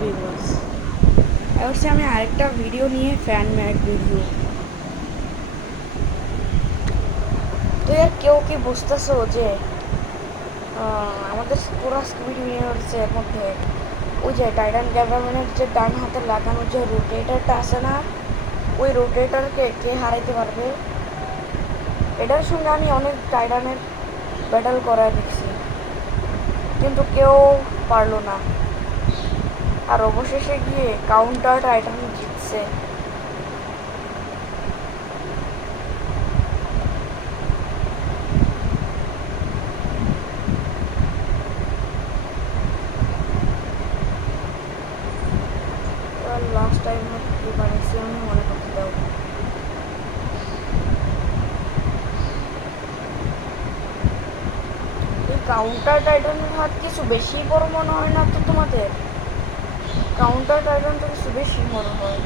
Viewers, এবার আমি আরেকটা ভিডিও নিয়ে ফ্যান মেড ভিডিও। তো এর কেউ কি বুঝতেছো যে আমাদের পুরো স্কুবিডি ইউনিভার্সের মধ্যে ওই যে টাইটান ক্যামেরাম্যানের যে ডান হাতে লাগানো যে রোটেটারটা আছে না, ওই রোটেটারকে কে হারাইতে পারবে? এটার সঙ্গে আমি অনেক টাইটানের ব্যাটল করায় দেখছি, কিন্তু কেউ পারলো না। আর অবশেষে গিয়ে কাউন্টার টাইটান জিতছে। লাস্ট টাইম কি বানাইছি আমি মনে করতে দাও। এই কাউন্টার টাইটানের হাত কিছু বেশি বড় মনে হয় না তো তোমাদের? কাউন্টার টাইটান তো কিছু বেশি মনে হয়।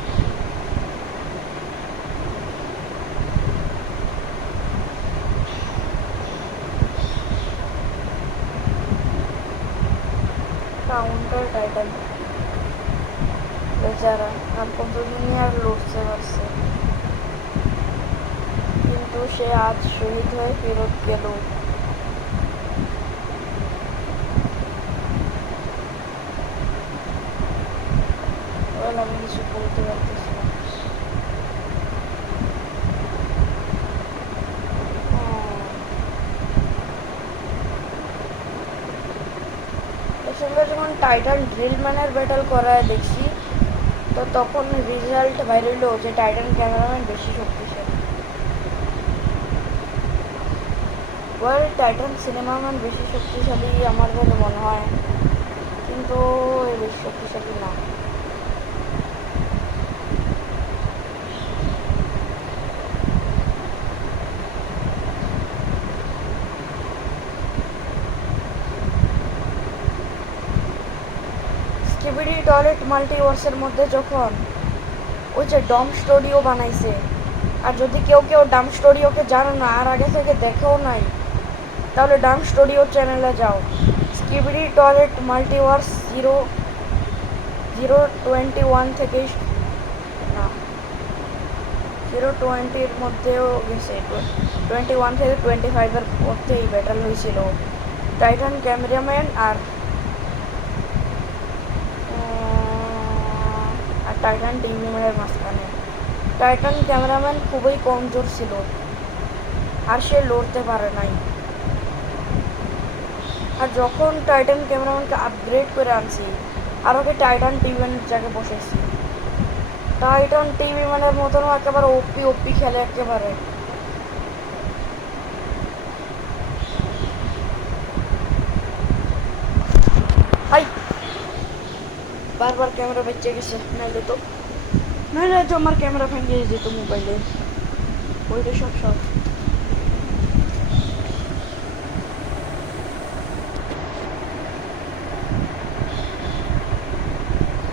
কাউন্টার টাইটান বেচারা আর কতদিনই আর লড়তে পারছে, কিন্তু সে আজ শহীদ হয়ে ফেরত গেল। আমি কিছু বলতে পারতেছি না। এর সঙ্গে যখন টাইটান ড্রিলম্যানের ব্যাটল করায় দেখছি, তো তখন রেজাল্ট বাইরেল যে টাইটান ক্যামেরাম্যান বেশি শক্তিশালী। টাইটান সিনেমাম্যান বেশি শক্তিশালী আমার বলে মনে হয়, কিন্তু বেশি শক্তিশালী না। স্কিবিডি টয়লেট মাল্টিভার্সের মধ্যে যখন ওই যে ডম স্টুডিও বানাইছে, আর যদি কেউ কেউ ডাম স্টুডিওকে জানো না আর আগে থেকে দেখেও নাই, তাহলে ডাম স্টুডিও চ্যানেলে যাও। স্কিবিডি টয়লেট মাল্টিভার্স 0.21 থেকেই না, 0.20-র মধ্যেও গেছে, 21 থেকে 25-এর মধ্যে এই ব্যাটল হয়েছিল টাইটান ক্যামেরাম্যান আর টাইটান টিভিম্যানের মাঝখানে। টাইটান ক্যামেরাম্যান খুবই কমজোর ছিল আর সে লড়তে পারে নাই। আর যখন টাইটান ক্যামেরাম্যানকে আপগ্রেড করে আনছি আর ওকে টাইটান টিভিম্যানের জায়গায় বসেছি, টাইটান টিভিম্যানের মতন একেবারে ওপি খেলে একেবারে। হাই, বারবার ক্যামেরা বেঁচে গেছে, নাহলে তো আমার ক্যামেরা ভেঙে যেত মোবাইলে। ওইটা সব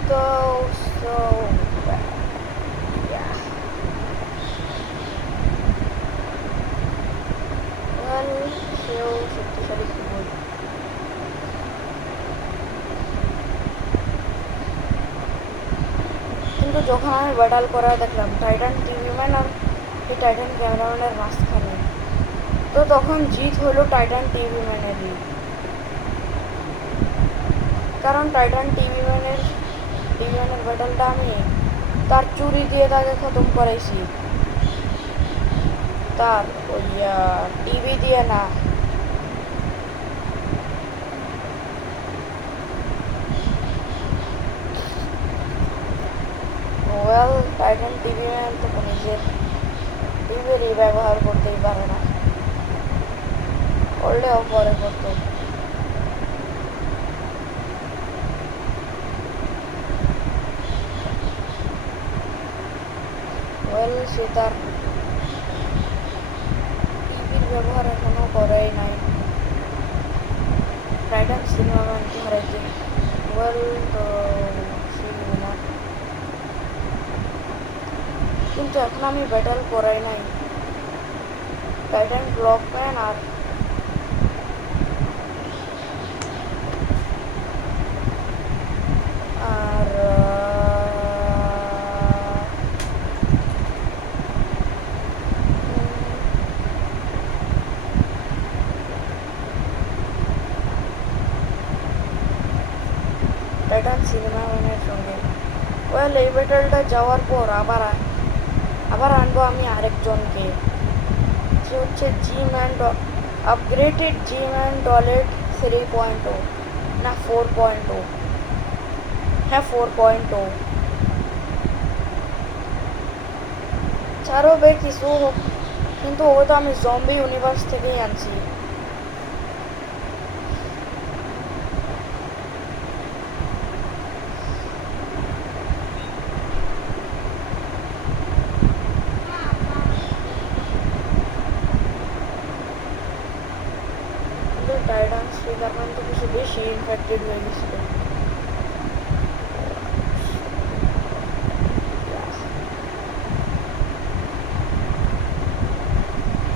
তো so bad. Yeah. সেও শক্তিশালী খুবই। কিন্তু যখন আমি ব্যাটল করা দেখলাম টাইটান টিভিম্যান আর এই টাইটান ক্যামেরাম্যানের মাঝখানে, তো তখন জিত হলো টাইটান টিভিম্যানেরই। কারণ টাইটান টিভিম্যানের ব্যাটলটা আমি তার চুরি দিয়ে তাকে খতম করাইছি, তার ওই টিভি দিয়ে না। টাইটান টিভিম্যান তো নিজের টিভিরই ব্যবহার করতেই পারে না, করলেও পরে করতো। সে তার টিভির ব্যবহার এখনো করেই নাই টাইটান সিনেমাম্যানকে হারাইতে। তো না, কিন্তু এখন আমি ব্যাটল করাই নাই টাইটান ব্লকম্যান আর টাইটান সিনেমা ম্যানের সঙ্গে। ওয়েল এই ব্যাটেলটা যাওয়ার পর আবার আনবো আমি আরেকজনকে, যে হচ্ছে জি ম্যান আপগ্রেডেড জি ম্যান টয়লেট 3.0 না 4.0, হ্যাঁ 4.0। ছাড়ো বে কিছু হোক, কিন্তু ও তো আমি জম্বি ইউনিভার্স থেকেই আনছি। কিন্তু টাইটান স্পিকারম্যান তো কিছু বেশি ইনফেক্টেড হয়ে গেছিল।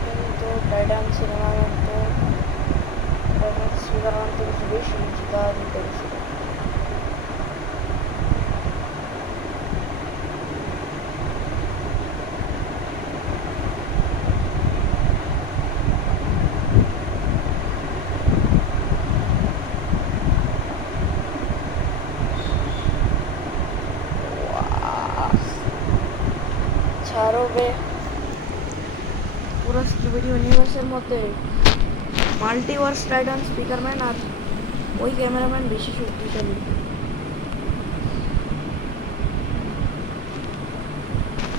কিন্তু টাইটান সিনেমাম্যান তো টাইটান স্পিকারম্যান তো কিছু বেশি চিতা দিতে গেছিল। ছাড়ো বে, পুরো স্কিবিডি ইউনিভার্সের মধ্যে মাল্টিভার্স টাইটান স্পিকারম্যান আর ওই ক্যামেরাম্যান বেশি শক্তিশালী।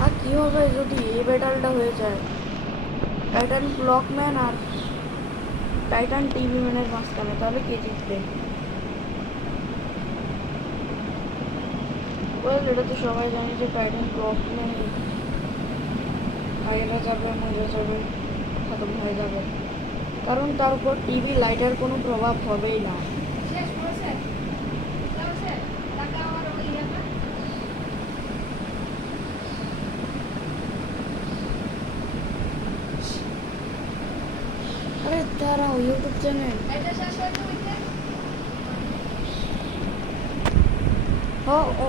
আর কি হবে যদি এই ব্যাটলটা হয়ে যায় টাইটান ব্লকম্যান আর টাইটান টিভি ম্যানের মাঝখানে, তাহলে কে জিতবে? ওয়েল এটা তো সবাই জানে যে টাইটান ব্লকম্যান হারিয়ে যাবে, মরে যাবে, খতম হয়ে যাবে, কারণ তার উপর টিভি লাইটের কোনো প্রভাব হবেই না। আরে দাঁড়াও, ইউটিউব চ্যানেল ও ও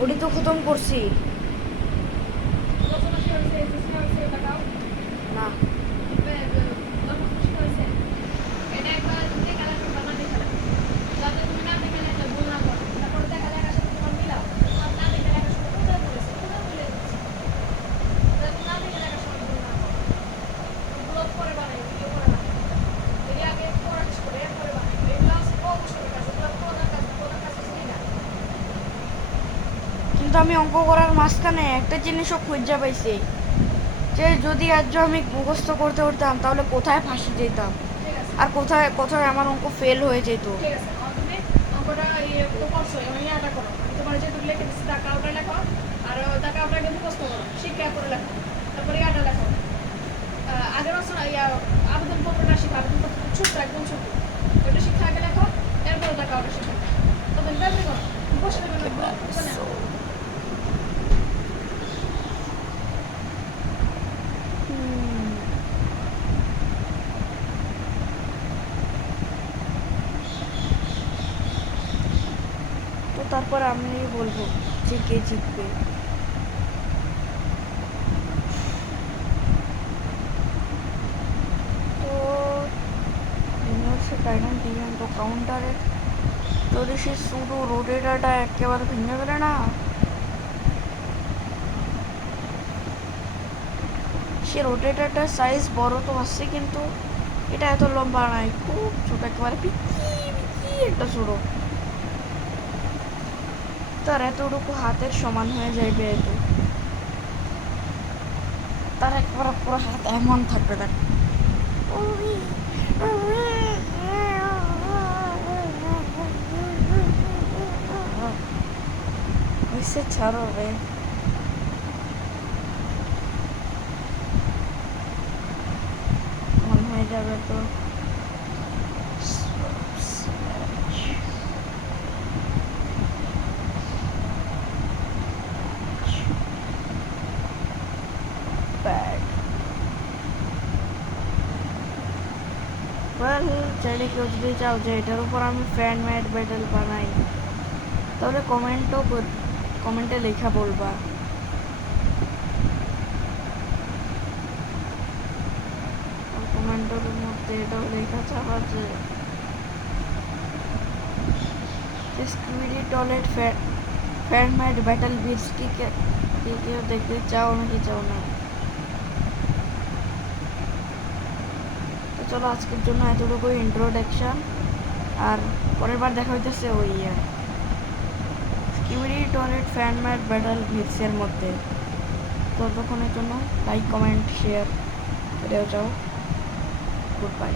ওটি তো খতম করছি না। কিন্তু আমি অঙ্ক করার মাঝখানে একটা জিনিসও খুঁজে পাইছি, যে যদি আজ আমি মুখস্থ করতে করতাম তাহলে কোথায় ফাঁসি যেতাম আর কোথায় কোথায় আমার অঙ্ক ফেল হয়ে যেত। আগের বছর আবেদনপত্রটা শিখা, আবেদনপত্র ছোট্ট একদম ছোট, ওইটা শিক্ষা আগে লেখো, এরপরে টাকা ওটা শিখা। তবে যাবে না বসে দেবে না। তো তারপর আমি বলবো যে কে জিতবে। তো ইউনিভার্সের টাইটান টিভি তো কাউন্টারে যদি সে শুধু রোটেটারটা একেবারে ভেঙে গেলে না, সে রোটেটারটার সাইজ বড় তো আসছে, কিন্তু এটা এত লম্বা নয়, খুব ছোট, একেবারে একটা ছোট, তার এতটুকু হাতের সমান হয়ে যাবে, এত তার একবার পুরো হাত এমন থাকবে দেখ। হয়েছে, ছাড়ো রে, মন হয়ে যাবে তো। চাইলে কেউ যদি চাও যে এটার উপর আমি ফ্যান মেড ব্যাটেল বানাই, তাহলে কমেন্টে লেখা বলবা। কমেন্টের মধ্যে এটাও লেখা চাবা যে স্কুইডি টয়লেট ফ্যান মাইট ব্যাটল বিটস কি কেউ দেখতে চাও নাকি চাও না? তো চলো আজকের জন্য এতটুকুই ইন্ট্রোডাকশন, আর পরের বার দেখা হইতেছে ওই স্কুইডি টয়লেট ফ্যান মাইট ব্যাটল বিটসের মধ্যে। ততক্ষণের জন্য লাইক কমেন্ট শেয়ার করেও যাও। Good bye.